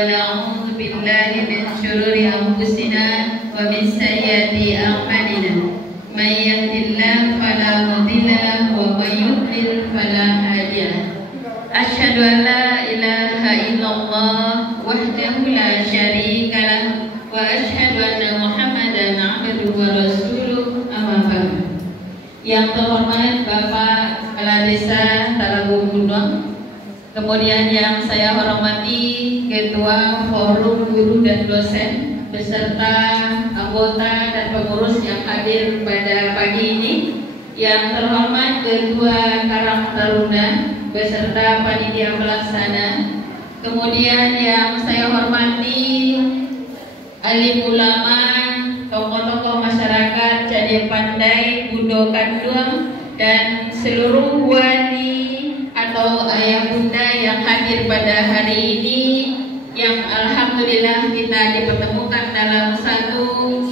ونعوذ بالله من شرور أنفسنا ومن سيئات أعمالنا من يهد الله فلا مضل له ومن يضلل فلا هادي له أشهد أن لا إله إلا الله وحده لا شريك له وأشهد أن محمدا عبده ورسوله أما بعد. Yang terhormat Bapak Kepala Desa Talago Gunung, kemudian yang saya hormati Ketua Forum Guru dan Dosen beserta anggota dan pengurus yang hadir pada pagi ini, yang terhormat Ketua Karang Taruna beserta panitia pelaksana, kemudian yang saya hormati alim ulama, tokoh-tokoh masyarakat Cade Pandai, Budo Kanduang, dan seluruh wali atau ayah bunda yang hadir pada hari ini, yang alhamdulillah kita dipertemukan dalam satu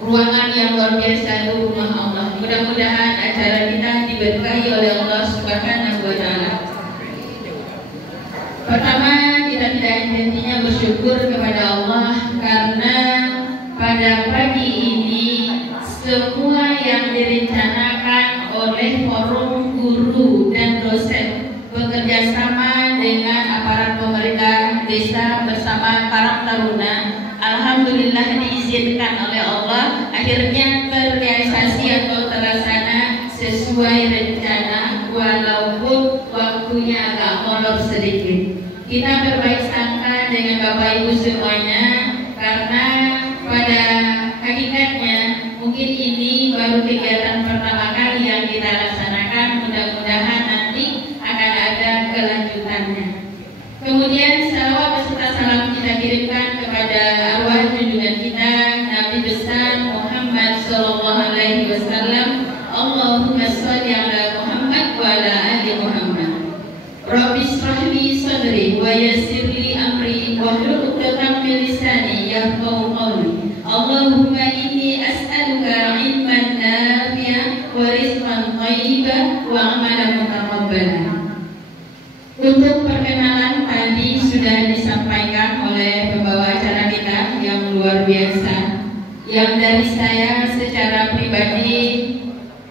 ruangan yang luar biasa, rumah Allah. Mudah-mudahan acara kita diberkahi oleh Allah Subhanahu wa Ta'ala. Pertama, kita tidak henti-hentinya bersyukur kepada Allah karena pada pagi ini semua yang direncanakan oleh forum guru dan dosen bekerja sama dengan aparat pemerintah desa bersama Karang Taruna, alhamdulillah diizinkan oleh Allah, akhirnya terrealisasi atau terlaksana sesuai rencana walaupun waktunya agak molor sedikit. Kita berbaik sangka dengan Bapak Ibu semuanya karena pada hakikatnya mungkin ini baru kegiatan pertama kali yang kita laksanakan. Mudah-mudahan nanti akan ada kelanjutannya. Kemudian salawat beserta salam kita kirimkan kepada arwah junjungan kita Nabi besar Muhammad Sallallahu Alaihi Wasallam. Allahumma sholli ala Muhammad wa ala ali Muhammad. Rabbi shrah li sadri wa yassir li amri wahlul 'uqdatam min lisani yafqahu qawli. Allahumma inni as'aluka ilman nafi'an wa rizqan thayyiban wa amalan mutaqabbalan. Untuk perkenalan tadi sudah disampaikan oleh pembawa acara kita yang luar biasa, yang dari saya secara pribadi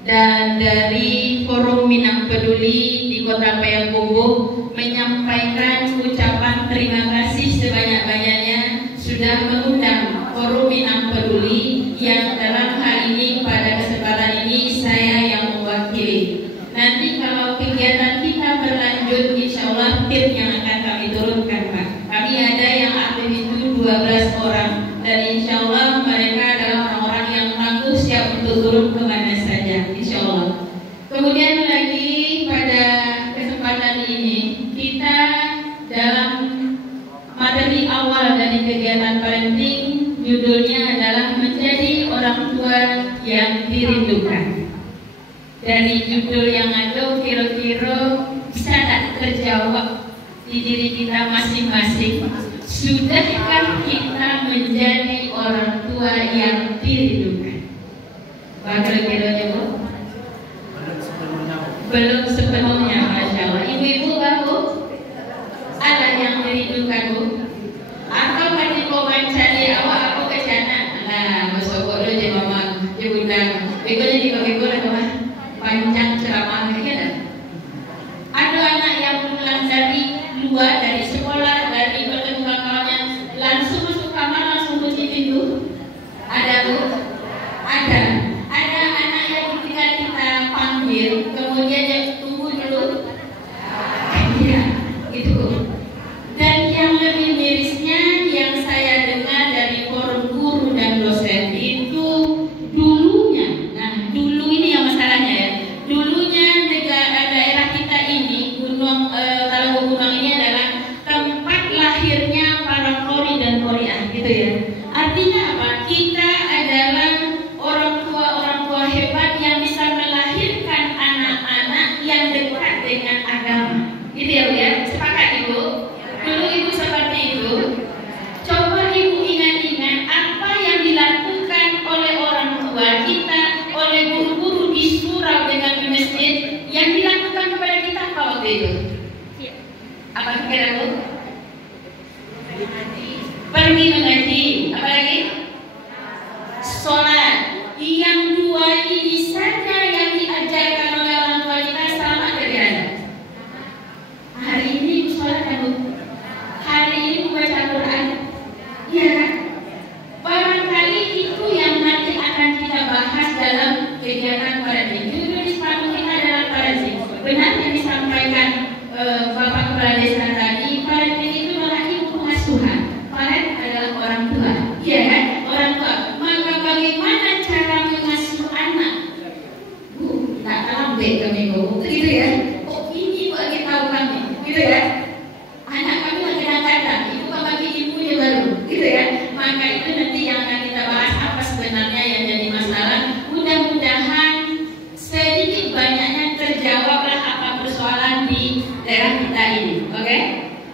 dan dari Forum Minang Peduli di Kota Payakumbuh menyampaikan ucapan terima kasih sebanyak-banyaknya sudah mengundang Forum Minang Peduli yang dalam hal ini pada kesempatan ini saya yang mewakili. Nanti kalau kegiatan kita berlanjut, insya Allah tim yang akan kami turunkan, Pak. Kami ada yang aktif itu 12 orang dan insya Allah mereka adalah orang-orang yang tangguh siap untuk turun kemana saja, insya Allah. Kemudian lagi pada kesempatan ini kita dalam materi awal dari kegiatan parenting, judulnya adalah menjadi orang tua yang dirindukan. Dari judul yang ada kira-kira bisa tak terjawab di diri kita masing-masing. Sudahkah kita menjadi orang tua yang dirindukan? Bagaimana kira-kira Bu? Belum sepenuhnya, Masya Allah. Ibu-ibu baru ada yang dirindukan Bu? Atau tadi kau mencari awak aku ke sana? Nah, masuk kok dulu je mama, je bunda. Begonya dibagi-bagi lah mama. Panjang ceramahnya kan? Ada anak yang pulang dari luar, dari sekolah, dari bertemu kawannya, langsung masuk kamar, langsung kunci pintu. Ada Bu? Ada. Ada anak yang ketika kita panggil, kemudian dia tunggu dulu. Iya, itu Bu. Dan yang lebih mirisnya yang saya dengar dari forum guru dan dosen itu dulunya, nah dulu ini yang masalahnya ya, dulunya daerah kita ini Talago Gunung ini adalah tempat lahirnya para qori dan qoriah gitu ya. Artinya apa? Kita adalah orang tua hebat yang bisa melahirkan anak-anak yang dekat dengan agama. Gitu ya Bu ya, sepakat Ibu? Dulu Ibu seperti itu. Coba Ibu ingat-ingat apa yang dilakukan oleh orang tua kita, oleh guru-guru di surau dengan di masjid, yang dilakukan kepada kita apa waktu itu? Apa kira Bu? pergi mengaji, apa lagi? Sholat. Yang dua ini saja yang diajarkan oleh orang tua kita selamat dari Anda. Hari ini sholat kamu, hari ini membaca Quran, ya kan? Barangkali itu yang nanti akan kita bahas dalam kegiatan parenting. Judul Islam kita adalah parenting. Benar yang disampaikan Bapak Kepala Desa tadi, parenting itu adalah ibu pengasuhan. Parent adalah orang tua, iya kan? Orang tua. Maka bagaimana cara mengasuh anak? Bu, tak lambe kami bu, gitu ya? Oh ini bagi tahu kami, gitu ya? Anak kami lagi kadang-kadang, ibu bagi ibunya baru, gitu ya? Maka itu nanti yang akan kita bahas apa sebenarnya yang jadi masalah. Mudah-mudahan sedikit banyaknya terjawablah apa persoalan di daerah kita ini, oke?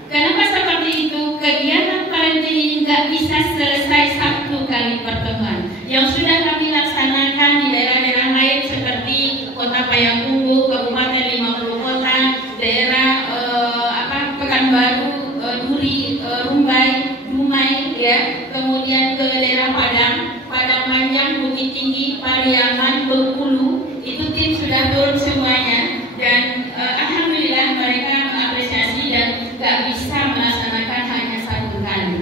Kenapa seperti itu? Kegiatan parenting ini nggak bisa selesai satu kali pertemuan. Yang sudah kami laksanakan di daerah-daerah lain seperti Kota Payakumbuh, Kabupaten 50 Kota, daerah Pekanbaru, Duri, Rumbai, Dumai, ya, kemudian ke daerah Padang Panjang, Bukit Tinggi, Pariaman, Bengkulu, itu tim sudah turun semuanya dan alhamdulillah mereka mengapresiasi dan nggak bisa melaksanakan hanya satu kali.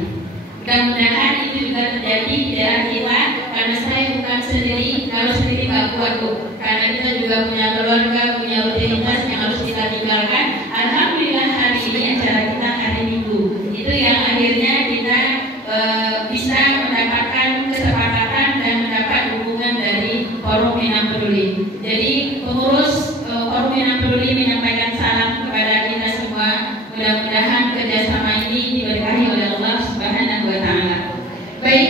Mudah-mudahan itu juga terjadi di daerah kita karena saya bukan sendiri, kalau sendiri nggak kuat bu, karena kita juga punya keluarga, punya rutinitas yang harus kita tinggalkan. Alhamdulillah hari ini acara kita hari Minggu, itu yang akhirnya kita bisa mendapatkan kesepakatan dan mendapat dukungan dari Forum Minang Peduli. Jadi pengurus Forum Minang Peduli menyampaikan salam kepada kita semua. Mudah-mudahan kerjasama ini diberkahi oleh Allah Subhanahu wa Ta'ala. Baik,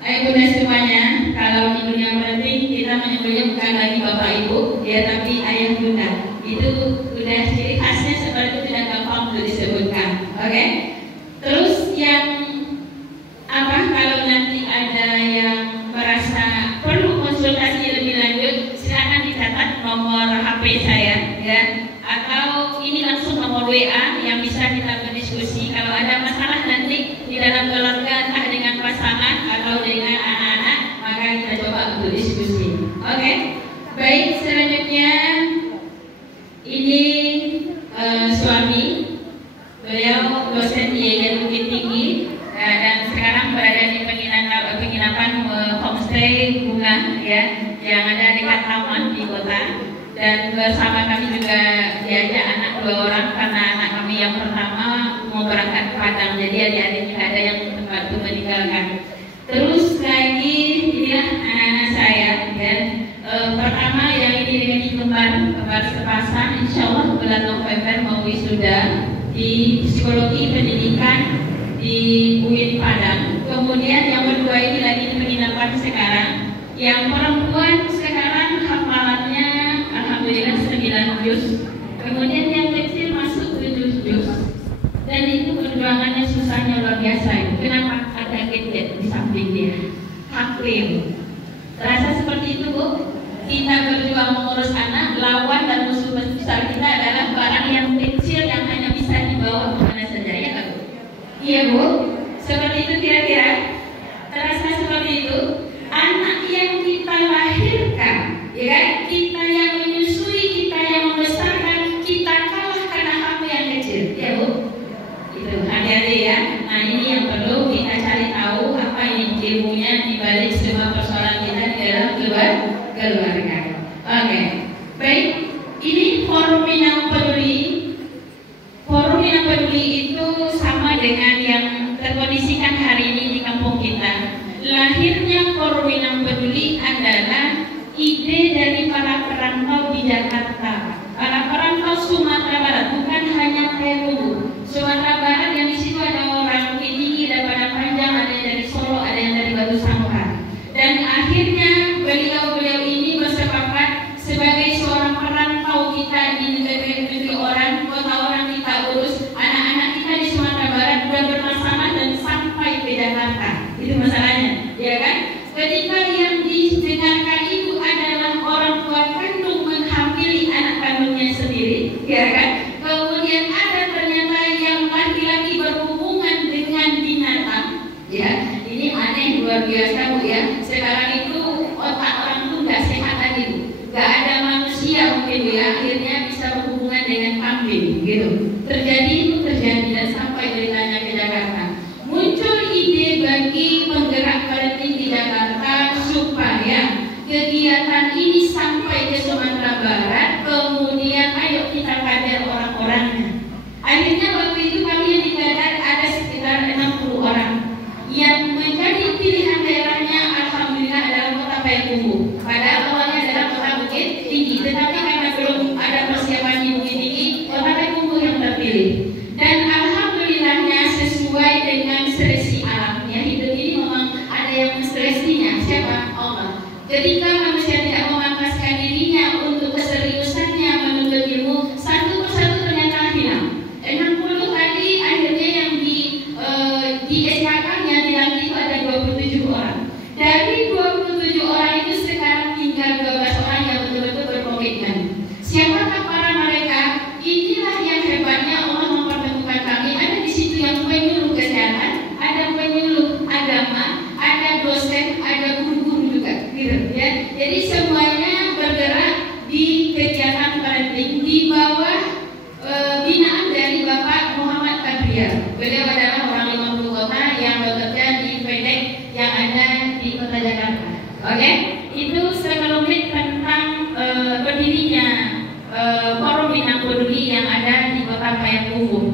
bunda semuanya, kalau di dunia parenting kita menyebutnya bukan lagi bapak ibu, ya, tapi ayah bunda. Itu udah ciri khasnya seperti itu, tidak gampang untuk disebutkan. Oke? Terus yang kalau nanti ada yang merasa perlu konsultasi lebih lanjut, silakan dicatat nomor HP saya, ya, atau ini langsung nomor WA yang bisa kita berdiskusi. Kalau ada masalah nanti di dalam keluarga, entah dengan pasangan atau dengan anak-anak, maka kita coba untuk diskusi. Oke? Baik, selanjutnya ini suami, beliau dosen di IAIN Bukit Tinggi. Dan sekarang berada di penginapan homestay bunga, ya, yang ada di taman di kota. Dan bersama kami juga diajak anak 2 orang karena anak kami yang pertama mau berangkat ke Padang, jadi adik-adiknya ada yang tempat itu meninggalkan. Terus lagi inilah anak-anak saya, ya. Pertama yang ini dengan kembar sepasang, insya Allah bulan November mau wisuda di psikologi pendidikan di UIN Padang. Kemudian yang kedua ini lagi di penginapan sekarang. Yang perempuan sekarang hafalannya alhamdulillah 9 juz. Kemudian yang kecil masuk 7 juz. Dan itu perjuangannya susahnya luar biasa. Kenapa? Ada gadget di samping dia. Haflim. Terasa seperti itu bu? Kita berjuang mengurus anak, lawan dan musuh besar kita adalah barang yang kecil yang hanya bisa dibawa kemana saja, ya kan? Iya bu, seperti itu kira-kira. Terasa seperti itu. Anak yang kita lahirkan, ya kan? Kita yang menyusui, kita yang membesarkan, kita kalah karena apa yang kecil, ya bu? Itu hati-hati ya. Nah ini yang perlu kita cari tahu apa yang ilmunya dibalik semua persoalan kita di dalam keluarga. Oke, baik. Ini Forum Minang Peduli. Forum Minang Peduli itu sama dengan yang terkondisikan hari ini di kampung kita. Lahirnya Forum Minang Peduli adalah ide dari para perantau di Jakarta, para perantau Sumatera Barat, bukan hanya Payakumbuh. Sumatera Barat yang di situ ada orang Bukit Tinggi, ada Padang Panjang, ada yang dari Solo, ada yang dari Batu Sangkar. Dan akhirnya beliau-beliau ini bersepakat sebagai seorang perantau kita di negeri orang, kota orang kita urus, anak-anak kita di Sumatera Barat sudah bermasalah dan sampai ke Jakarta. Itu masalahnya, ya kan? Ketika yang didengarkan itu adalah orang tua kandung menghamili anak kandungnya sendiri, ya kan? Kemudian ada ternyata yang lahir menstresi alam. Ya, hidup ini memang ada yang menstresinya. Siapa? Allah. Ketika manusia tidak memangkaskan dirinya untuk keseriusannya menuntut ilmu, satu persatu ternyata hilang. 60 tadi akhirnya yang di SKK-nya bilang itu ada 27 orang. Dari 27 orang itu sekarang tinggal 12 orang yang betul-betul berkomitmen. Siapakah para mereka? Inilah yang hebatnya Allah mempertemukan kami. Ada di situ yang penyuluh kesehatan, ada penyuluh agama, ada dosen, ada guru-guru juga, gitu ya. Jadi semuanya bergerak di kegiatan parenting di bawah binaan dari Bapak Muhammad Kadriar. Beliau adalah orang 50 kota yang bekerja di PEDEK yang ada di Kota Jakarta. Oke, itu sekelumit tentang berdirinya Forum Minang Peduli yang ada di Kota Payakumbuh.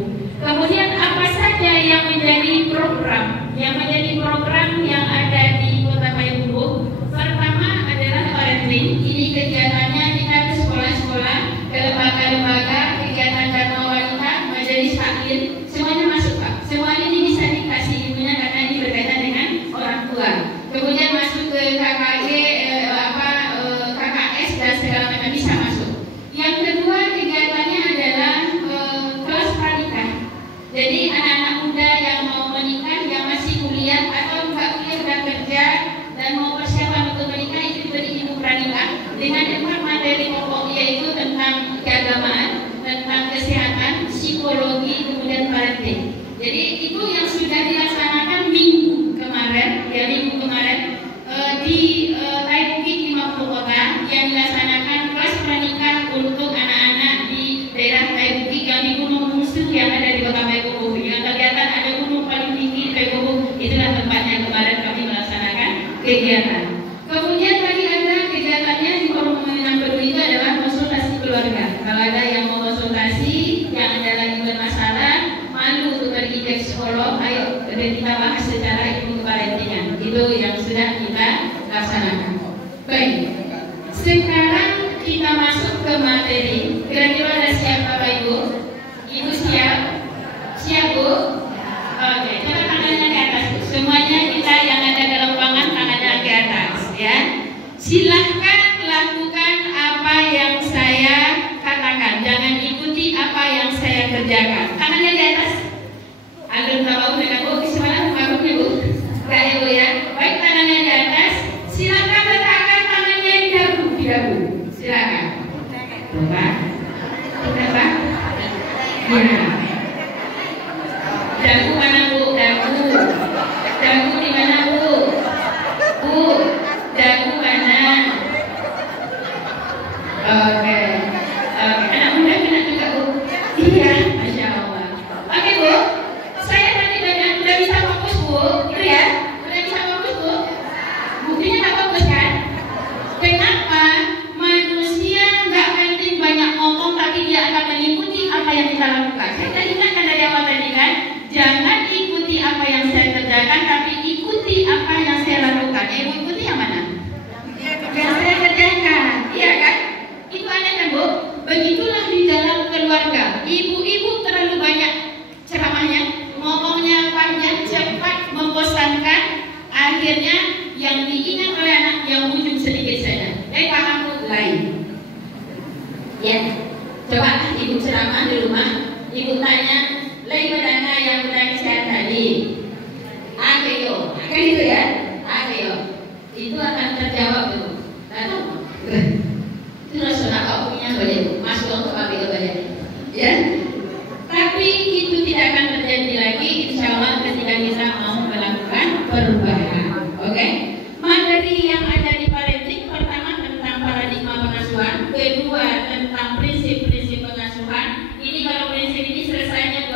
Kemudian apa saja yang menjadi program yang ada di Kota Payakumbuh? Pertama adalah parenting. Ini kegiatannya kita ke sekolah-sekolah, ke lembaga-lembaga, kegiatan dharma wanita, majelis taklim, semuanya masuk Pak. Semuanya ini bisa dikasih ilmunya karena ini berkaitan dengan orang tua. Kemudian masuk ke KKG, KKS dan segala macam bisa masuk. Yang kedua kegiatannya adalah kelas pranikah. Jadi anak-anak muda yang mau menikah, yang masih kuliah atau enggak kuliah sudah kerja dan mau persiapan untuk menikah itu beri ilmu pranikah dengan 4 materi pokok yaitu tentang keagamaan, tentang kesehatan, psikologi, kemudian parenting. Jadi itu yang sudah dilaksanakan minggu kemarin di Taibuki 50 kota yang dilaksanakan kelas pranikah untuk anak-anak di daerah Taibuki yang di Gunung Musuh yang ada di Kota Payakumbuh. Yang kelihatan ada gunung paling tinggi di Payakumbuh, itulah tempatnya kemarin kami melaksanakan kegiatan. Kemudian lagi ada kegiatannya di Forum Minang Peduli itu adalah konsultasi keluarga. Kalau ada yang mau konsultasi, yang ada lagi bermasalah, malu untuk pergi ke psikolog, ayo kita bahas secara ilmu keparentingan. Itu yang sudah kita laksanakan. Baik, sekarang kita masuk ke materi. Kira-kira ada siap Bapak Ibu? Ibu siap? Siap Bu? Oke, coba tangannya di atas Bu. Semuanya kita yang ada dalam ruangan tangannya di atas ya. Silahkan lakukan apa yang saya katakan. Jangan ikuti apa yang saya kerjakan. Tangannya di atas. Agar Bapak Bu dengan Bu, gimana Bapak Bu? Enggak ya Bu ya? Baik, tangannya di atas. Silakan letakkan tangannya di dagu. Silakan. Bapak. Bapak. Ya. Dagu mana Bu? Dagu di mana Bu? Bu, dagu mana? Oke. Anak muda kena juga Bu? Iya, Masya Allah. Oke Bu, saya tadi banyak udah bisa fokus Bu, gitu ya? Udah bisa fokus Bu? Buktinya tak fokus kan? Kenapa manusia nggak penting banyak ngomong tapi dia akan mengikuti apa yang kita lakukan? Saya tadi ingatkan dari awal tadi kan, jangan ikuti apa yang saya kerjakan tapi ikuti apa yang saya lakukan. Ibu ikuti yang mana? Yang saya kerjakan, iya kan? Itu aneh kan Bu? Begitulah di dalam keluarga. Ibu-ibu terlalu banyak ceramahnya, ngomongnya panjang, cepat, membosankan. Akhirnya yang diingat oleh anak yang ujung sedikit saja. Paham Bu? Lain. Ya, coba ibu ceramah di rumah, ibu tanya, lain berdana yang berdana sehat tadi. Ayo, kan itu ya? Ayo, itu akan terjawab tuh. Tahu? Itu rasional kau punya banyak Bu, masuk untuk ambil banyak. Ya, tapi itu tidak akan terjadi lagi, insya Allah ketika kita mau melakukan perubahan. Oke? Materi yang ada di parenting pertama tentang paradigma pengasuhan, kedua tentang prinsip-prinsip pengasuhan. Ini kalau prinsip ini selesainya 2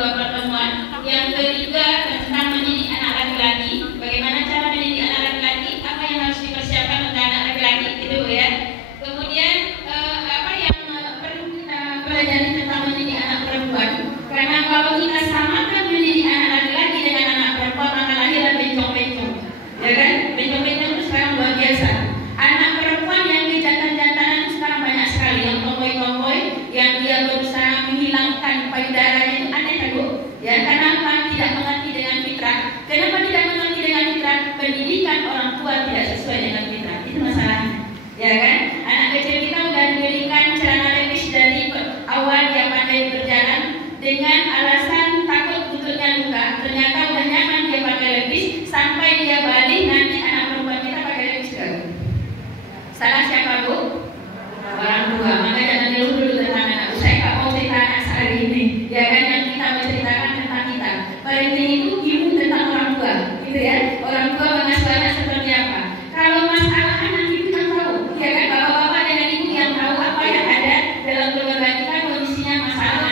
ya kan? Anak kecil kita udah diberikan celana levis dari awal dia pandai berjalan dengan alasan takut lututnya luka. Ternyata udah nyaman dia pakai levis sampai dia balik nanti anak perempuan kita pakai levis lagi. Salah siapa bu? Orang tua. Maka jangan niru dulu tentang anak. Saya nggak mau cerita anak sehari ini, ya kan? Yang kita menceritakan tentang kita. Parenting itu ilmu tentang orang tua, gitu ya. Orang tua mengasuh anak seperti apa? Kalau masalah anak itu kan tahu, ya kan? Bapak-bapak dan ibu yang tahu apa yang ada dalam keluarga kita, kondisinya masalah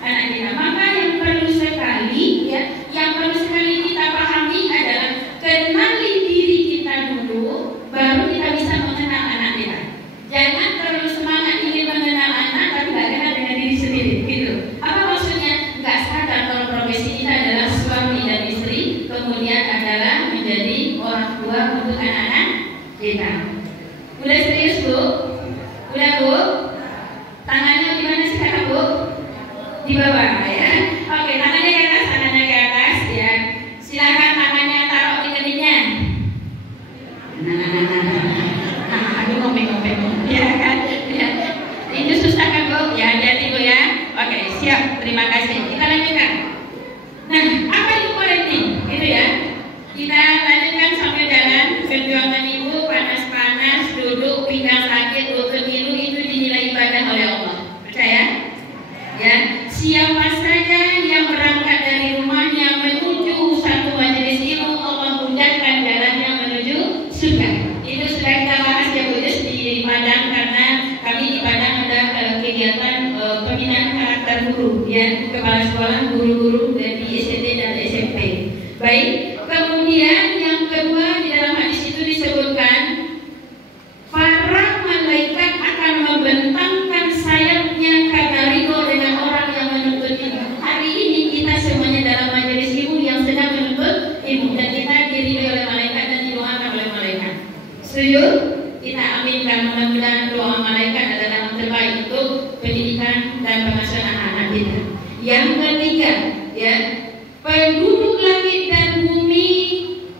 anak kita. Maka yang perlu sekali, ya, yang perlu sekali kita pahami adalah kenali diri kita dulu, baru kita bisa mengenal anak kita. Jangan terlalu semangat ingin mengenal anak tapi nggak kenal dengan diri sendiri, gitu. Apa maksudnya? Nggak sadar kalau profesi kita adalah suami dan istri, kemudian adalah menjadi orang tua untuk anak-anak kita. Udah serius bu? Udah bu? Tangannya di mana sekarang bu? Di bawah ya. Oke, tangannya ke atas, tangannya ke atas ya. Silakan tangannya taruh di keningnya. Aduh ngomong-ngomong, ya kan? Ya. Itu susah kan bu? Ya, hati-hati bu ya. Oke, siap. Terima kasih. Kita lanjutkan. Nah, apa itu parenting? Itu ya. Kita lanjutkan sampai jalan. Perjuangan ibu panas-panas, duduk, pinggang sakit, lutut ngilu, itu dinilai ibadah oleh Allah. Percaya? Ya. Siapa saja yang berangkat dari rumahnya menuju satu majelis ilmu, Allah mudahkan jalannya menuju surga. Itu sudah kita bahas ya Bu Yus di Padang, karena kami di Padang ada kegiatan pembinaan karakter guru, ya, kepala sekolah, guru-guru dari SD dan SMP. Baik, kemudian yang kedua di dalam hadis itu disebutkan para malaikat akan membentangkan sayapnya karena ridho dengan orang yang menuntut ilmu. Hari ini kita semuanya dalam majelis ilmu yang sedang menuntut ilmu, dan kita diridhoi oleh malaikat dan didoakan oleh malaikat. Setuju? Kita aminkan, mudah-mudahan doa malaikat adalah yang terbaik untuk pendidikan dan pengasuhan anak-anak kita. Yang ketiga, ya, penduduk langit dan bumi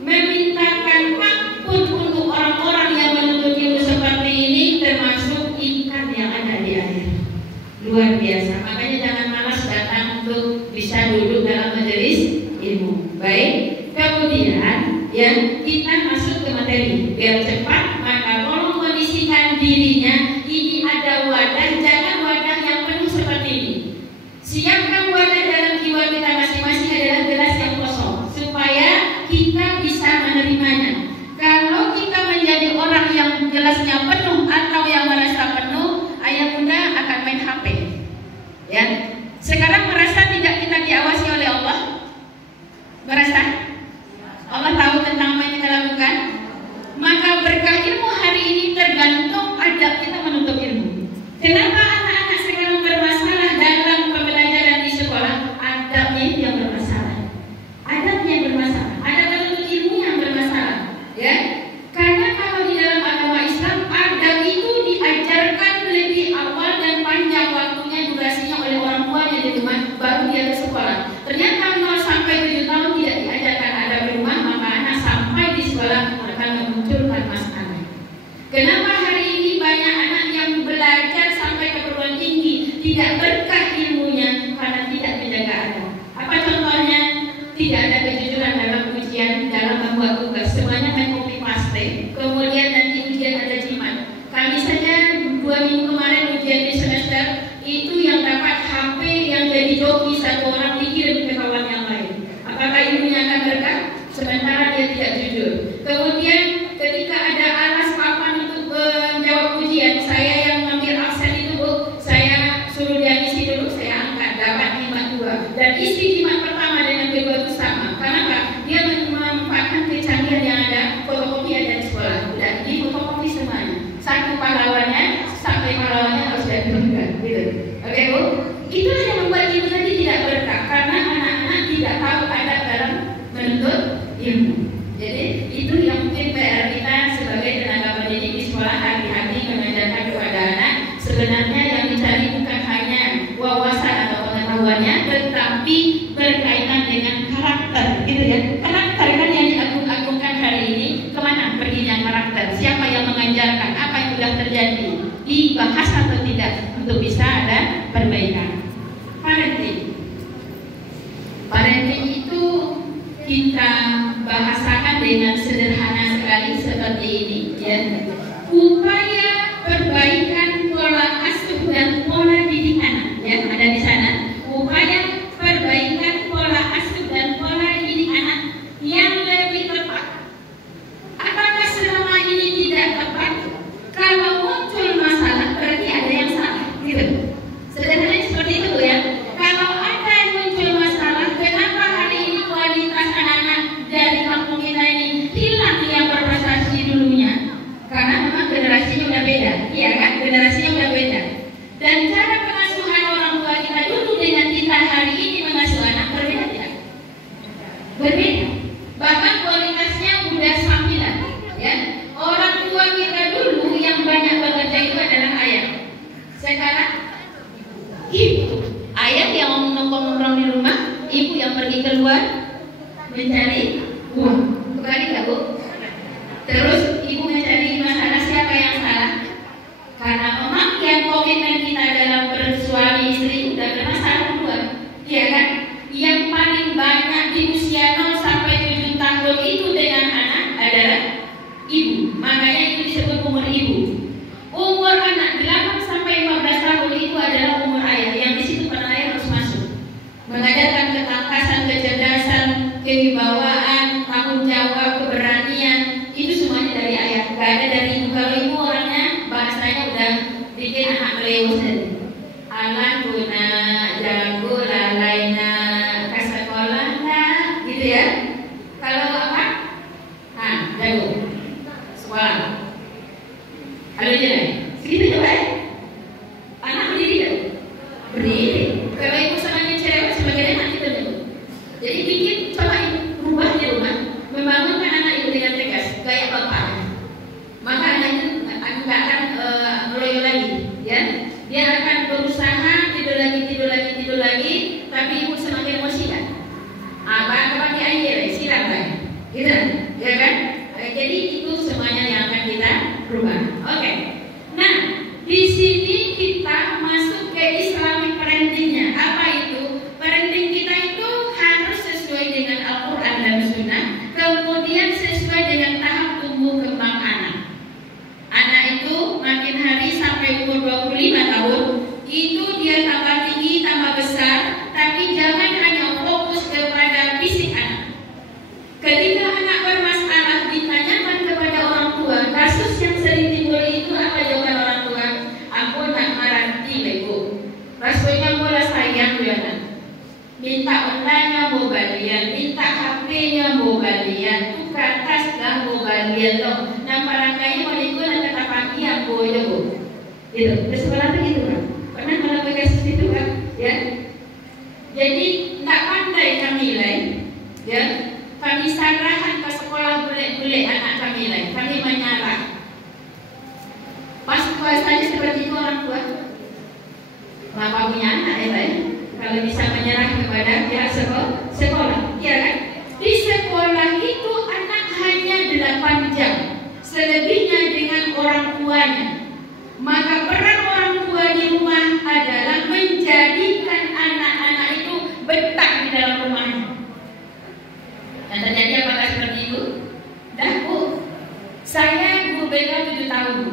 memintakan ampun untuk orang-orang yang menuntut ilmu seperti ini, termasuk ikan yang ada di air. Luar biasa. Makanya jangan malas datang untuk bisa duduk dalam majelis ilmu. Baik. Kemudian, ya, kita masuk ke materi biar cepat. Maka tolong kondisikan dirinya. Ini ada wadah, jangan wadah yang penuh seperti ini. Siapkan wadah dalam jiwa kita masing-masing adalah gelas yang kosong, supaya kita bisa menerimanya. Kalau kita menjadi orang yang gelasnya penuh atau yang merasa penuh, ayah bunda akan main HP. Ya, sekarang merasa tidak kita diawasi oleh Allah? Merasa? Allah tahu tentang apa yang kita lakukan. Maka berkah ilmu hari ini tergantung adab kita menuntut ilmu. Kenapa anak-anak sekarang bermasalah dalam pembelajaran di sekolah? Adabnya yang bermasalah. Adabnya yang bermasalah. Ada menuntut ilmu yang bermasalah. Ya, karena kalau di dalam agama Islam adab itu diajarkan lebih awal dan panjang waktunya, durasinya oleh orang tuanya di rumah, baru dia ke sekolah. Ternyata 0 sampai 7 tahun tidak diajarkan adab di rumah, maka anak sampai di sekolah akan memunculkan masalah. Kenapa hari ini banyak anak yang belajar sampai ke perguruan tinggi tidak berkah ilmunya? Karena tidak menjaga adab. Apa contohnya? Tidak ada kejujuran dalam ujian, dalam membuat tugas. Semuanya main copy paste. Kemudian nanti ujian ada jimat. Kami saja 2 minggu kemarin ujian di semester itu yang dapat HP yang jadi joki satu orang dikirim ke kawan yang lain. Apakah ilmunya akan berkah? Sementara dia tidak jujur. Kemudian ketika ada alas papan untuk menjawab ujian, saya yang mengambil absen itu Bu, saya suruh dia isi dulu, saya angkat, dapat jimat 2. Dan isi jimat pertama dengan kedua itu sama. Kenapa? Dia memanfaatkan kecanggihan yang ada, fotokopi ada di sekolah. Udah di fotokopi semuanya. Satu pahlawannya, sampai pahlawannya harus diaturkan, gitu. Oke Bu? Itulah yang membuat ibu tadi tidak berkah, karena anak-anak tidak tahu adab dalam menuntut ilmu. Jadi itu yang mungkin PR kita sebagai tenaga pendidik di sekolah, hati-hati mengajarkan kepada anak. Sebenarnya yang dicari bukan hanya wawasan atau pengetahuannya, tetapi berkaitan dengan karakter, gitu ya. Karakter kan yang diagung-agungkan hari ini. Kemana perginya karakter? Siapa yang mengajarkan? Apa yang sudah untuk bisa ada perbaikan. Parenting itu kita bahasakan dengan sederhana sekali seperti ini, ya. Upaya perbaikan pola asuh dan pola didik anak, ya, ada di sana. Upaya perbaikan pola asuh dan pola didik anak yang lebih tepat. Apakah selama ini tidak tepat? Kalau muncul masalah berarti ada yang salah, gitu. Sederhananya seperti itu, ya. Kalau ada yang muncul masalah, kenapa hari ini kualitas anak-anak dari kampung kita ini hilang yang berprestasi dulunya? Karena memang generasinya udah beda, iya kan? Generasinya udah beda. Dan cara pengasuhan orang tua kita dulu dengan kita hari ini mengasuh anak berbeda tidak? Berbeda. Bahkan kualitasnya udah sambilan, ya. Orang tua kita dulu yang banyak bekerja itu adalah ayah. Sekarang ibu. Ayah yang nongkrong-nongkrong di rumah, ibu yang pergi keluar mencari uang. Kembali nggak, Bu? Terus ibu mencari masalah, siapa yang salah? Karena memang yang komitmen kita dalam bersuami istri udah bermasalah duluan, iya kan? Yang paling banyak di usia 0 sampai 7 tahun itu dengan anak adalah ibu. Makanya itu disebut umur ibu. Umur anak 8 sampai 14 tahun itu adalah umur ayah. Yang di situ peran ayah harus masuk, mengajarkan ketangkasan, kecerdasan, kewibawaan, tanggung jawab, keberanian. Itu semuanya dari ayah, gak ada dari ibu. Kalau ibu orangnya bahasanya udah bikin anak melewos tadi. Alah guna jago lalaina ke sekolah nah, gitu ya. Kalau apa? Nah, jago sekolah. Kalau jelek, segitu juga ya. Anak berdiri kan? Berdiri. Kalau ibu sama cerewet sebagai anak itu dulu. Jadi bikin, coba rubah di rumah, membangunkan anak itu dengan tegas, kayak bapak. Maka anak itu nggak akan ngeloyo lagi, ya. Dia akan berusaha tidur lagi, tapi ibu semakin emosikan. Apa di air, siram kan? Gitu, ya kan? Jadi itu semuanya yang akan kita rubah. Oke. Nah, di sini kita masuk ke Islamic parentingnya. Apa itu? Parenting kita itu harus sesuai dengan Al-Quran dan Sunnah, kemudian sesuai dengan tahap tumbuh kembang anak. Anak itu makin hari sampai umur 25 tahun, itu dia tambah tinggi, tambah besar, tapi jangan hanya fokus kepada fisik anak. Ketika anak bermasalah ditanyakan kepada orang tua, kasus yang sering timbul itu apa jawaban orang tua? Aku nak marah tileku. Rasanya bola sayang dia nak. Minta ondanya mau balian, minta HP-nya mau balian, tukar tas dah mau balian loh. Nah barangkali mau ikut nanti pagi aku ya bu. Gitu. Sekolah tuh gitu kan. Pernah mengalami kasus itu kan? Ya. Jadi tak pandai kami lain, ya. Kami sarahan ke sekolah bule-bule anak kami lain. Kami menyarah. Pas puasanya seperti itu orang tua. Bapak punya anak ya lain. Kalau bisa menyerah kepada pihak sekolah, ya kan? Di sekolah itu anak hanya 8 jam, selebihnya dengan orang tuanya. Maka peran orang tua di rumah adalah menjadikan anak-anak itu betah di dalam rumahnya. Dan terjadi apakah seperti itu? Dah bu, saya guru BK 7 tahun bu.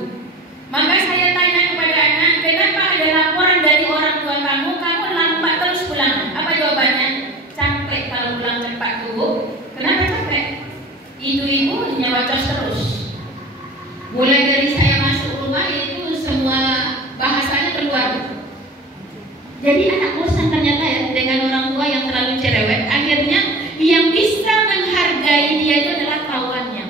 Maka saya tanya kepada anak, kenapa ada laporan dari orang tua kamu lambat terus pulang? Apa jawabannya? Capek kalau pulang cepat bu. Kenapa capek? Ibu-ibu nyewacos terus. Mulai dari saya masuk rumah itu semua bahasanya keluar. Jadi anak bosan ternyata ya dengan orang tua yang terlalu cerewet. Akhirnya yang bisa menghargai dia itu adalah kawannya.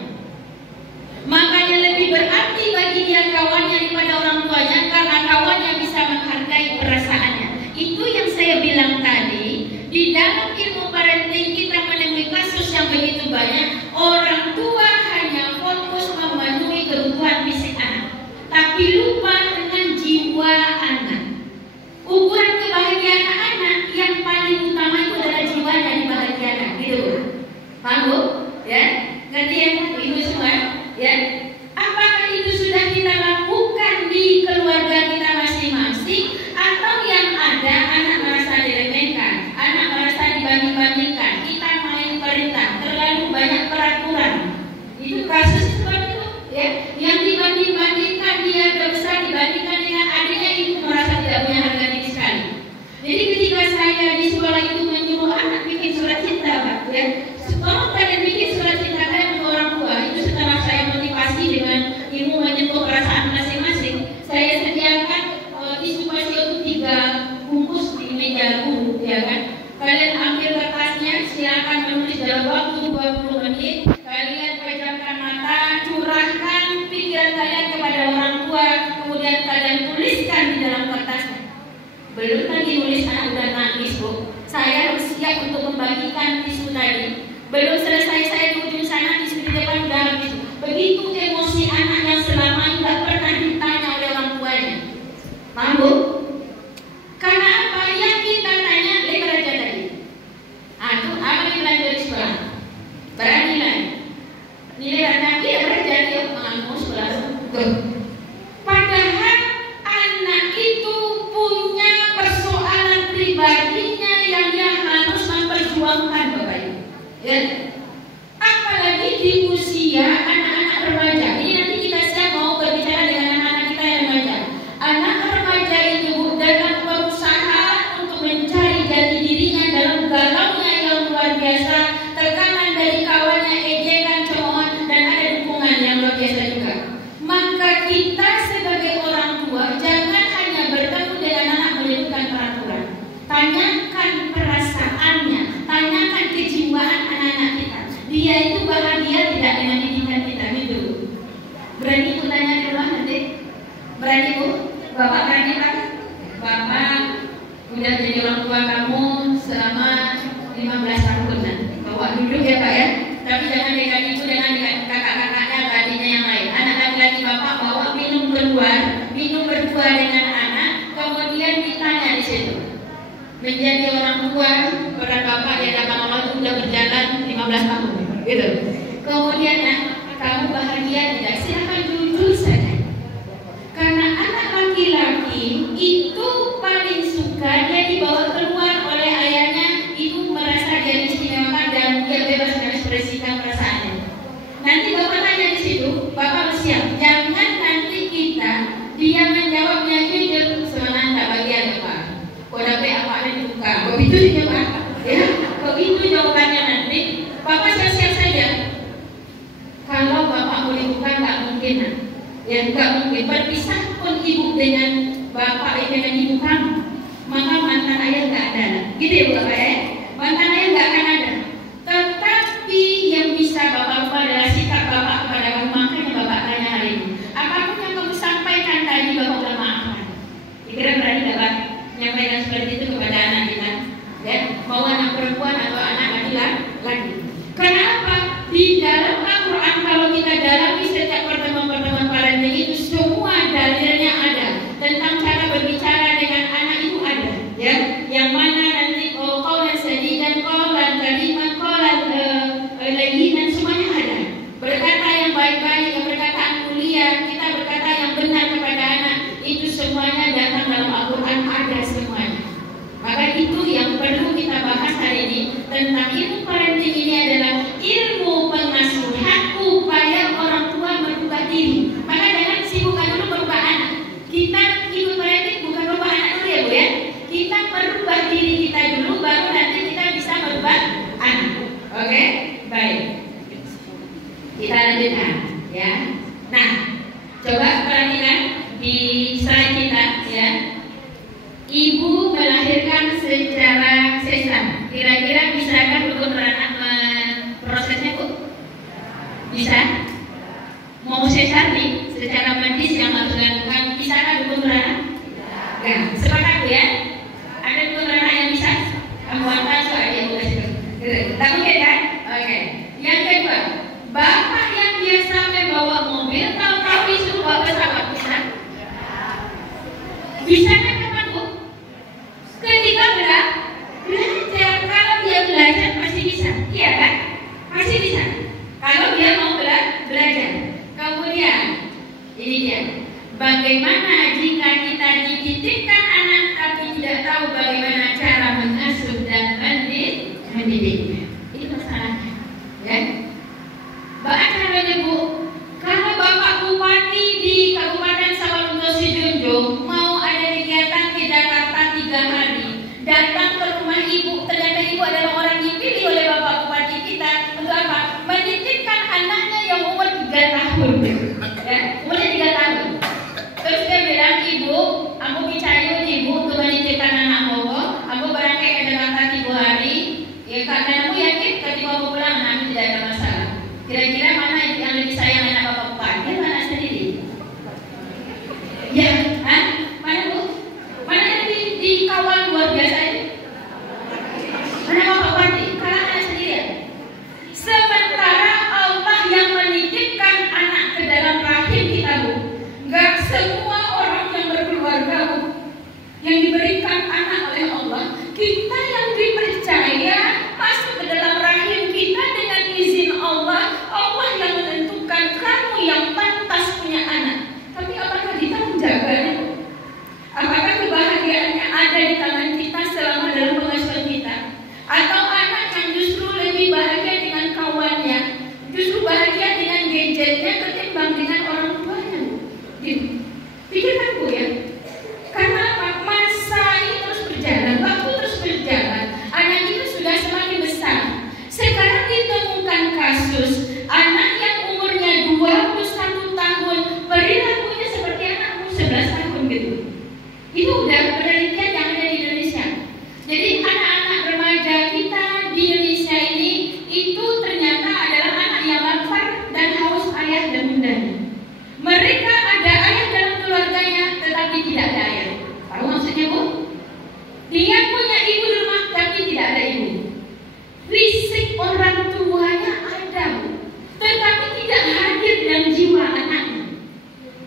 Makanya lebih berarti bagi dia kawannya daripada orang tuanya, karena kawannya bisa menghargai perasaannya. Itu yang saya bilang tadi. Di dalam ilmu parenting kita menemui kasus yang begitu banyak. Orang tua hanya fokus memenuhi kebutuhan fisik anak, tapi lupa dengan jiwa anak. Ukuran kebahagiaan anak yang paling utama itu adalah jiwanya dibahagiakan, gitu. Paham bu? Ya, ngerti ya ibu semua? Ya, apakah itu sudah kita lakukan di keluarga kita masing-masing, Itu kasus seperti itu, ya. Yang dibanding-bandingkan dia dosa dibandingkan dengan adiknya, itu merasa tidak punya harga diri sekali. Jadi ketika saya di sekolah itu menyuruh anak bikin surat cinta, Pak, ya, tolong kalian bikin surat cinta kalian untuk orang tua. Itu setelah saya motivasi dengan ilmu menyentuh perasaan masing-masing, saya sediakan tisu pasio itu 3 bungkus di meja guru, ya kan. Kalian ambil kertasnya, silakan menulis dalam waktu 20 menit. Kalian pejamkan mata, curahkan pikiran kalian kepada orang tua, kemudian kalian tuliskan di dalam kertasnya. Belum lagi nulis, anak udah nangis, Bu. Saya harus siap untuk membagikan tisu tadi. Belum selesai saya di ujung sana, tisu di depan udah habis. Begitu emosi anak yang selama ini tidak pernah ditanya oleh orang tuanya. Paham, Bu? Karena apa? Yang kita tanya lebar aja tadi. Itu apa yang belajar di sekolah? Bernilai. Nilai rendah, iya belajar dia mengaku sekolah. Padahal anak itu punya persoalan pribadinya yang dia harus memperjuangkan, Bapak Ibu. Ya. Apalagi di usia anak-anak remaja. Ini nanti kita siap mau berbicara dengan anak-anak kita yang remaja. Anak remaja itu dalam berusaha untuk mencari jati dirinya dalam galaunya yang luar biasa, tekanan dari kawannya, ejekan, cemoohan, dan ada dukungan yang luar biasa juga. Maka kita sebagai orang tua jangan hanya bertemu dengan anak menyebutkan peraturan. Tanyakan perasaannya, tanyakan kejiwaan anak-anak kita. Dia itu bahagia tidak dengan didikan kita, gitu. Berani Bu tanya di rumah nanti? Berani Bu? Bapak berani Pak? Bapak udah jadi orang tua kamu selama 15 tahun nanti. Bapak duduk ya Pak ya. Tapi jangan dekat ibu, jangan dekat kakak-kakaknya, adiknya yang lain. Anak laki-laki Bapak bawa minum berdua dengan anak, kemudian ditanya di situ. Menjadi orang tua peran Bapak di hadapan Allah itu sudah berjalan 15 tahun, gitu. Kemudian kamu bahagia tidak? Silahkan jujur saja. Karena anak laki-laki itu paling suka dia dibawa keluar oleh ayahnya, itu merasa dia diistimewakan dan dia bebas mengekspresikan perasaannya. Nanti Bapak tanya di situ, Bapak siap. Jangan nanti kita dia menjawabnya jujur, sebenarnya tak bagian Pak. Kau dapat apa ada dibuka? Kau itu saja Pak. Ya, kau itu jawabannya nanti. Bapak siap-siap saja. Kalau Bapak boleh buka nggak mungkin, ya nggak mungkin. Berpisah pun ibu dengan Bapak dengan ibu kamu, maka mantan ayah nggak ada. Gitu ya Bapak ya. Mantan ayah nggak akan ada. Tetapi yang bisa Bapak ubah adalah sikap Bapak kepada kamu. Makanya Bapak tanya hari ini. Apapun yang kamu sampaikan tadi Bapak udah maafkan. Kira berani nggak Pak menyampaikan seperti itu kepada anak kita? Ya, mau anak perempuan atau anak laki-laki. Karena apa? Di dalam Al-Quran kalau kita dalami setiap pertemuan-pertemuan parenting itu semua dalilnya ada tentang cara berbicara dengan anak itu ada, ya. Yang mana nanti qaulan sadidan, qaulan kalimat, qaulan layyinan, semuanya ada. Berkata yang baik-baik, perkataan mulia, kita berkata yang benar kepada anak, itu semuanya datang dalam Al-Quran, ada semuanya. Maka itu yang perlu kita bahas hari ini tentang ilmu parenting. Ini adalah ilmu pengasuhan upaya orang tua merubah diri. Maka jangan sibukkan dulu merubah anak. Kita ilmu parenting bukan merubah anak dulu ya Bu ya. Kita merubah diri kita dulu, baru nanti kita bisa merubah anak. Oke? Baik. Kita lanjutkan ya. Nah, coba perhatikan di slide kita ya. Ibu melahirkan secara sesar. Kira-kira bisakah untuk beranak prosesnya Bu? Bisa? Mau sesar nih secara medis yang harus dilakukan, bisakah dukun beranak? Enggak. Sepakat Bu ya? Ada dukun beranak yang bisa? Kamu angkat soalnya Bu. Tak mungkin kan? Oke. Yang kedua, Bapak yang biasa membawa mobil, tahu-tahu disuruh bawa pesawat, bisa? Bisa kan? Ketika belajar, kalau dia belajar pasti bisa, iya kan? Pasti bisa. Kalau dia mau belajar. Kemudian, ini dia. Bagaimana jika kita dititipkan anak tapi tidak tahu bagaimana cara mengasuh dan mendidiknya? Ini masalahnya, ya. Bagaimana Bu? Kira-kira mana yang lebih sayang anak bapak bupati atau anak sendiri? Ya, mana bu? Mana yang dikawal luar biasa itu? Mana bapak bupati? Kalau anak sendiri ya? Sementara Allah yang menitipkan anak ke dalam rahim kita bu, gak semua orang yang berkeluarga bu, yang diberikan anak oleh Allah, kita yang dipercaya masuk ke dalam rahim kita dengan izin Allah. Allah yang menentukan kamu yang pantas punya anak. Tapi apakah kita menjaganya? Apakah kebahagiaannya ada di tangan kita selama dalam pengasuhan kita? Atau anak yang justru lebih bahagia dengan kawannya, justru bahagia dengan gadgetnya ketimbang dengan orang tuanya? Gitu. Pikirkan bu ya. Karena apa? Masa ini terus berjalan, waktu terus berjalan, anak itu sudah semakin besar. Sekarang ditemukan kasus anak yang umurnya 21 tahun, perilakunya seperti anak umur 11 tahun gitu. Itu udah penelitian yang ada di Indonesia. Jadi anak-anak remaja kita di Indonesia ini itu ternyata adalah anak yang lapar dan haus ayah dan bundanya. Mereka ada ayah dalam keluarganya, tetapi tidak ada ayah. Tahu maksudnya bu? Dia punya ibu di rumah, tapi tidak ada ibu. Fisik orang tuanya ada, bu, tetapi tidak hadir dalam jiwa anaknya.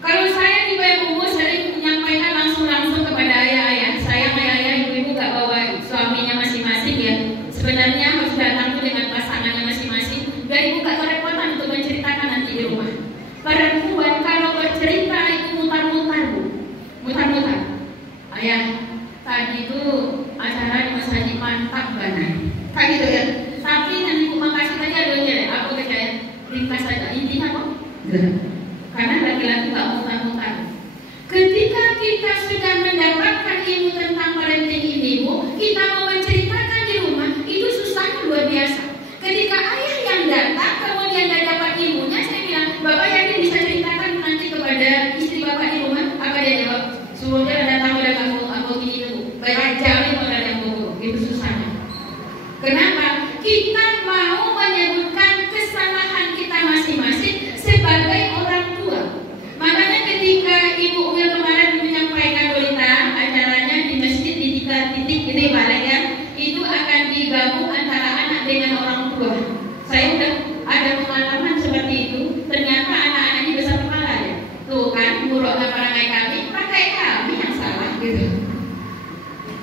Kalau saya di Bayakumu sering menyampaikan langsung kepada ayah-ayah, sayang ayah-ayah, ibu-ibu gak bawa suaminya masing-masing ya. Sebenarnya harus datang tuh dengan pasangannya masing-masing, biar ibu gak kerepotan untuk menceritakan nanti di rumah. Perempuan kalau bercerita itu mutar-mutar bu, mutar-mutar. Ayah, tadi itu acara di Mas Haji mantap banget. Kan gitu ya. Tapi nanti ibu makasih tadi adanya deh. Aku percaya ringkas saja. Intinya kok. Karena laki-laki gak mutar-mutar. Ketika kita sudah mendapatkan ilmu tentang parenting ini bu, kita mau menceritakan di rumah itu susahnya luar biasa. Ketika ayah yang datang kemudian gak dapat ilmunya, saya bilang, bapak yakin bisa ceritakan nanti kepada istri bapak di rumah? Apa dia jawab? Suruhnya datang udah kamu gini dulu. Baik aja nih kalau ada yang mau, itu susahnya. Kenapa? Kita mau menyebutkan kesalahan kita masing-masing sebagai orang tua. Makanya ketika Ibu Umil kemarin menyampaikan berita acaranya di masjid di 3 titik gitu ya, itu akan digabung antara anak dengan orang tua. Saya udah ada pengalaman seperti itu. Ternyata anak-anaknya besar kepala ya. Tuh kan, buruknya perangai kami, pakai kami yang salah gitu.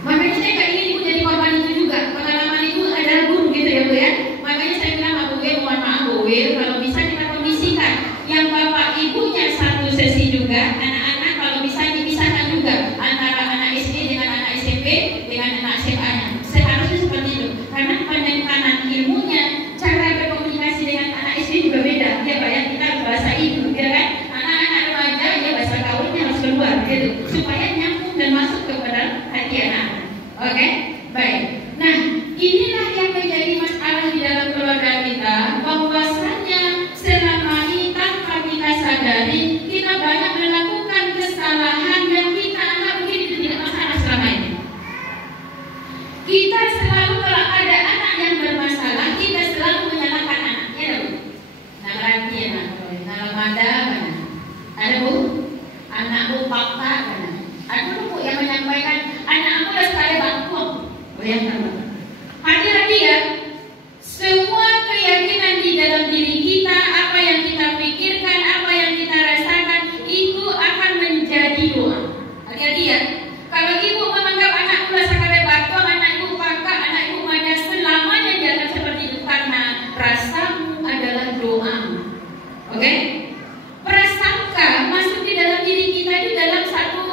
Makanya saya gak ingin ibu jadi korban itu juga. Pengalaman itu adalah guru gitu ya bu ya. Makanya saya bilang Bu Wil, mohon maaf Bu Wil, kalau bisa kita kondisikan yang bapak ibunya satu sesi juga, anak-anak kalau bisa dipisahkan juga antara anak SD dengan anak SMP dengan anak SMA-nya. Seharusnya seperti itu. Karena penekanan ilmunya, cara berkomunikasi dengan anak SD juga beda. Ya Pak ya, kita harus bahasa ibu, ya kan? Anak-anak remaja ya bahasa kaulnya harus keluar gitu, supaya nyambung dan masuk kepada hati anak. Oke, baik. Nah, inilah yang menjadi masalah di dalam keluarga kita, bahwasanya selama ini tanpa kita sadari, kita banyak melakukan kesalahan yang kita anggap mungkin itu tidak masalah selama ini. Kita selalu kalau ada anak yang bermasalah, kita selalu menyalahkan anaknya, loh. Nah, berarti ya, nah, lemada mana? Ada bu? Anakku fakta mana? Ada bu yang menyampaikan anakku udah sekali bangkuk. Bayangkan bu. Hati-hati ya. Semua keyakinan di dalam diri kita, apa yang kita pikirkan, apa yang kita rasakan, itu akan menjadi doa. Hati-hati ya. Kalau ibu menganggap anak udah sekali bangkuk, anak ibu fakta, anak ibu mana, selamanya dia akan seperti itu karena rasamu adalah doa. Oke? Prasangka masuk di dalam diri kita itu dalam satu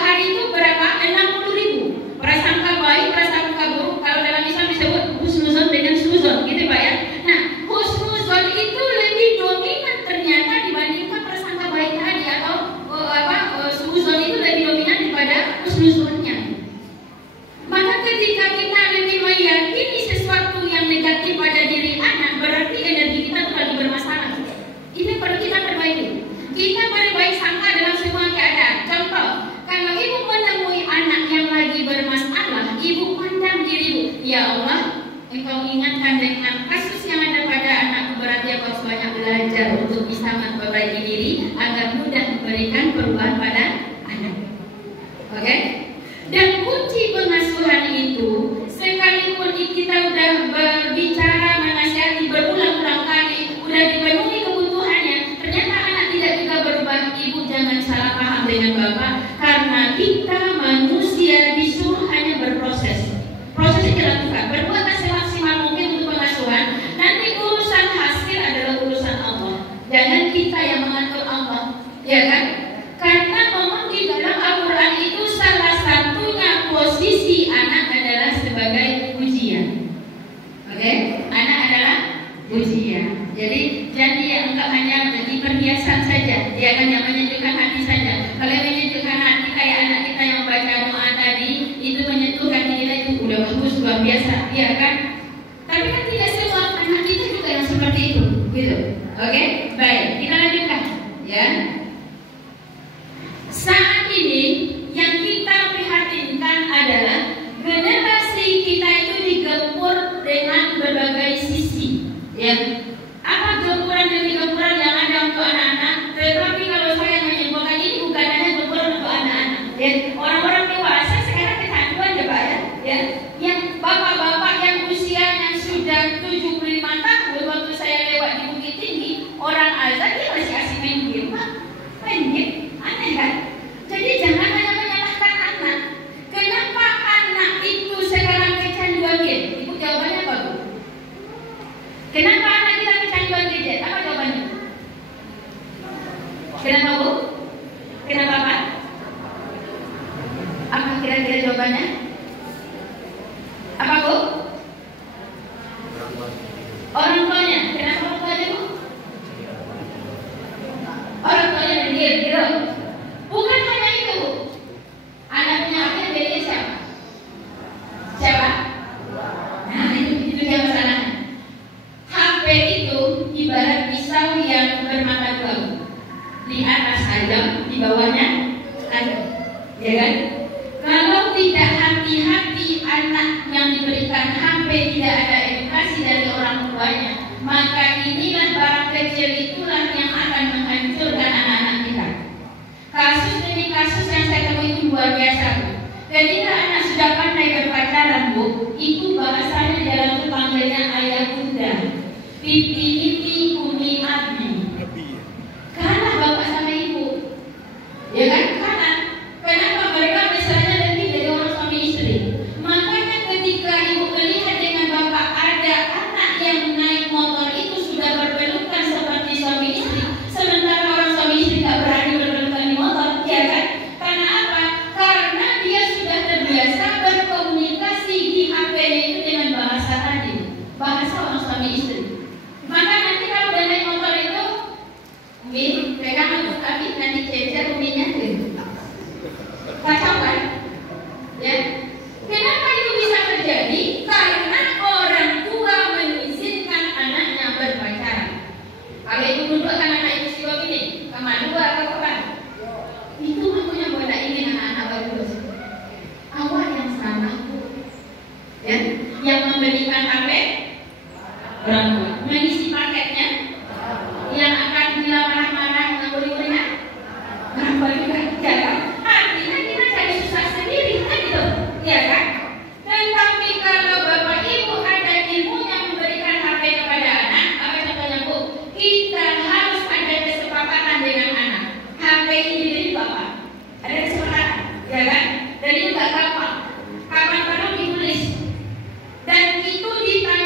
hari itu berapa? 60.000. Prasangka baik, prasangka buruk. Kalau dalam Islam disebut husnuzon dengan suzon, gitu Pak ya. Nah, husnuzon itu lebih dominan ternyata dibandingkan prasangka baik tadi, atau suzon itu lebih dominan daripada husnuzonnya. Maka ketika kita lebih meyakini sesuatu yang negatif pada diri anak, berarti energi kita itu lagi bermasalah. Itu belajar untuk bisa memperbaiki diri agar mudah memberikan perubahan pada anak. Oke? Dan kunci pengasuhan itu, sekalipun kita udah berbicara, menasihati berulang-ulang kali, udah dipenuhi kebutuhannya, ternyata anak tidak juga berubah. Ibu jangan salah paham dengan Bapak, karena kita manusia disuruh hanya berproses. Proses itu dilakukan, berbuatlah semaksimal mungkin untuk pengasuhan. Nanti urusan hasil adalah urusan Allah. Jangan kita yang mengatur Allah, ya kan? Karena memang di dalam Al-Quran itu salah satunya posisi anak adalah sebagai ujian. Oke? Anak adalah ujian. Jadi yang enggak hanya jadi perhiasan saja, dia akan yang menyejukkan hati saja. Kalau yang menyejukkan hati kayak anak kita yang baca doa tadi, itu menyentuh hati kita, itu udah bagus, luar biasa, ya kan? Tapi kan tidak semua anak kita juga yang seperti itu, gitu. Oke? Baik, kita lanjutkan, ya. Saat ini yang kita prihatinkan adalah generasi kita itu digempur dengan berbagai sisi, ya. Apa gempuran demi gempuran yang ada untuk anak-anak? Tetapi kalau saya menyimpulkan ini bukan hanya gempuran untuk anak-anak, ya. Orang-orang dewasa sekarang kecanduan ya Pak, ya. Yang bapak-bapak yang usianya sudah 75 tahun, waktu saya lewat di Bukit Tinggi, orang azan dia masih asik main game, Pak. Main game, aneh kan? Jadi jangan hanya menyalahkan anak. Kenapa anak itu sekarang kecanduan game? Ibu jawabannya apa, Bu? Kenapa anak kita kecanduan gadget? Apa jawabannya? Kenapa, Bu? Kenapa, Pak? Apa kira-kira jawabannya? Apa, Bu? Orang tuanya. Kenapa orang tuanya, Bu? Orang tuanya main game, gitu. Bukan hanya itu, Bu. Anak punya HP jadi siapa? Siapa? Nah, itu dia masalahnya. HP itu ibarat pisau yang bermata dua. Di atas tajam, di bawahnya tajam, ya kan? Kalau tidak hati-hati anak yang diberikan HP, tidak ada edukasi dari orang tuanya, maka inilah barang kecil itulah yang akan menghancurkan anak-anak kita. Kasus demi kasus yang saya temui itu luar biasa, Bu. Ketika anak sudah pandai berpacaran, Bu, itu bahasanya di dalam itu panggilnya ayah bunda, pipi umi abi. Karena bapak sama ibu, ya kan? Kenapa mereka misalnya lebih dari orang suami istri? Makanya ketika ibu melihat dengan bapak ada anak yang naik motor itu sudah berpelukan seperti suami istri, sementara orang suami istri tak berani berpelukan di motor, ya kan? Karena apa? Karena dia sudah terbiasa berkomunikasi di HP itu dengan bahasa tadi, bahasa orang suami istri. Maka nanti kalau udah naik motor itu, Umi pegang untuk kaki, nanti cecer uminya gitu. Kacau kan? Ya. Kenapa itu bisa terjadi? Karena orang tua mengizinkan anaknya berpacaran. Kalau ibu duduk kan anak itu sih begini, kemana dua atau kapan? Itu makanya buat ingin anak-anak bagus. Awak yang salah, Bu. Ya, yang memberikan HP orang tua, mengisi paketnya, yang akan bila marah-marah ngabur-ngaburnya orang tua juga, ya kan? Artinya kita cari susah sendiri, kan gitu, ya kan? Tetapi kalau bapak ibu ada ilmunya memberikan HP kepada anak, apa contohnya, Bu? Kita harus ada kesepakatan dengan anak. HP ini diberi bapak, ada kesepakatan, ya kan? Dan itu gak gampang. Kapan perlu ditulis, dan itu ditanya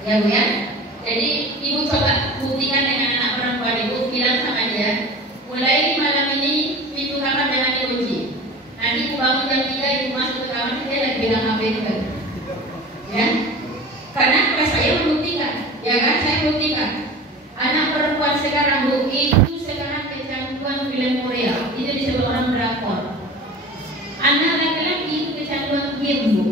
Ya Bu ya. Jadi ibu coba buktikan dengan anak perempuan ibu, bilang sama dia, mulai malam ini pintu kamar jangan dikunci. Nanti ibu bangun jam 3, ibu masuk ke kamar, dia lagi bilang apa itu kan? Ya. Karena saya membuktikan, ya kan? Saya buktikan. Anak perempuan sekarang Bu, itu sekarang kecanduan film Korea. Itu disebut orang drakor. Anak laki-laki itu kecanduan game Bu.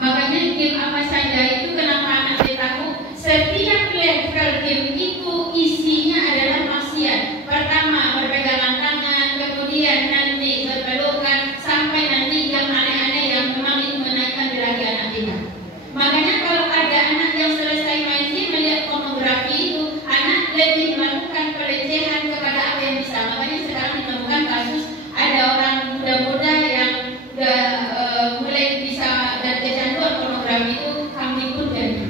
Makanya game apa saja itu kenapa anak saya tahu setiap level game itu isinya adalah maksiat. Pertama berpegangan tangan, kemudian nanti berpelukan, sampai nanti yang aneh-aneh yang memang itu menaikkan derajat anak kita. Makanya kalau ada anak yang selesai main game melihat pornografi itu, anak lebih melakukan pelecehan kepada apa yang bisa. Makanya sekarang ditemukan kasus ada orang muda-muda yang udah mulai bisa dan kecanduan pornografi itu kambing pun jadi.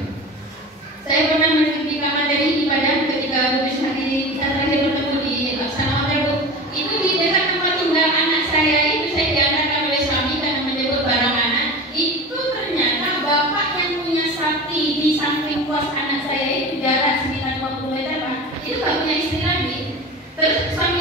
Saya pernah menyaksikan materi ibadah ketika Lubis hari kita terakhir bertemu di Laksana Hotel Bu. Itu di dekat tempat tinggal anak saya itu saya diantarkan oleh suami karena menjemput barang anak. Itu ternyata bapak yang punya sapi di samping kos anak saya itu jarak sekitar 20 meter Pak. Itu gak punya istri lagi. Terus suami